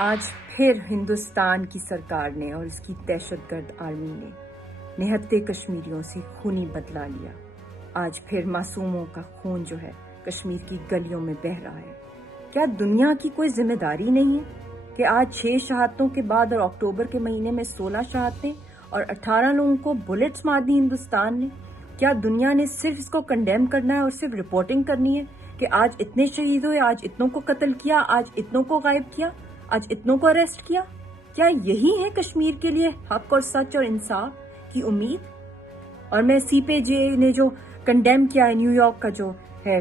آج پھر ہندوستان کی سرکار نے اور اس کی دہشت گرد آرمی نے نہتے کشمیریوں سے خونی بدلہ لیا۔ آج پھر معصوموں کا خون جو ہے کشمیر کی گلیوں میں بہہ رہا ہے۔ کیا دنیا کی کوئی ذمہ داری نہیں ہے کہ آج 6 شہادتوں کے بعد اور اکتوبر کے مہینے میں 16 شہادتیں اور 18 لوگوں کو بلٹس مار دی ہندوستان نے؟ کیا دنیا نے صرف اس کو کنڈیم کرنا ہے اور صرف رپورٹنگ کرنی ہے کہ آج اتنے شہید ہوئے، آج اتنوں کو قتل کیا، آج اتنوں کو غائب کیا، آج اتنوں کو اریسٹ کیا؟ کیا یہی ہے کشمیر کے لیے حق اور سچ اور انصاف کی امید؟ اور میں سی پی جے نے جو کنڈیم کیا ہے، نیو یارک کا جو ہے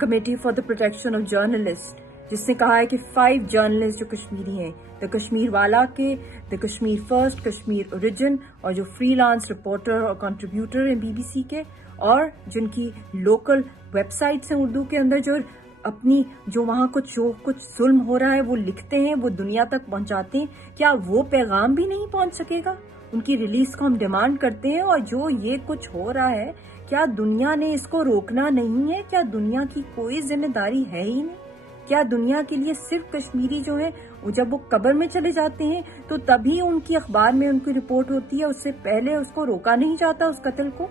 committee for the protection of journalist, جس نے کہا ہے کہ 5 جرنلسٹ جو کشمیری ہیں، دا کشمیر والا کے، دا کشمیر فرسٹ، کشمیر اوریجن، اور جو فری لانس رپورٹر اور کنٹریبیوٹر ہیں بی بی سی کے، اور جن کی لوکل ویب سائٹس ہیں اردو کے اندر، جو اپنی جو وہاں جو کچھ ظلم ہو رہا ہے وہ لکھتے ہیں، وہ دنیا تک پہنچاتے ہیں، کیا وہ پیغام بھی نہیں پہنچ سکے گا؟ ان کی ریلیز کو ہم ڈیمانڈ کرتے ہیں، اور جو یہ کچھ ہو رہا ہے کیا دنیا نے اس کو روکنا نہیں ہے؟ کیا دنیا کی کوئی ذمہ داری ہے ہی نہیں؟ کیا دنیا کے لیے صرف کشمیری جو ہیں جب وہ قبر میں چلے جاتے ہیں تو تبھی ان کی اخبار میں ان کی رپورٹ ہوتی ہے، اس سے پہلے اس کو روکا نہیں جاتا اس قتل کو؟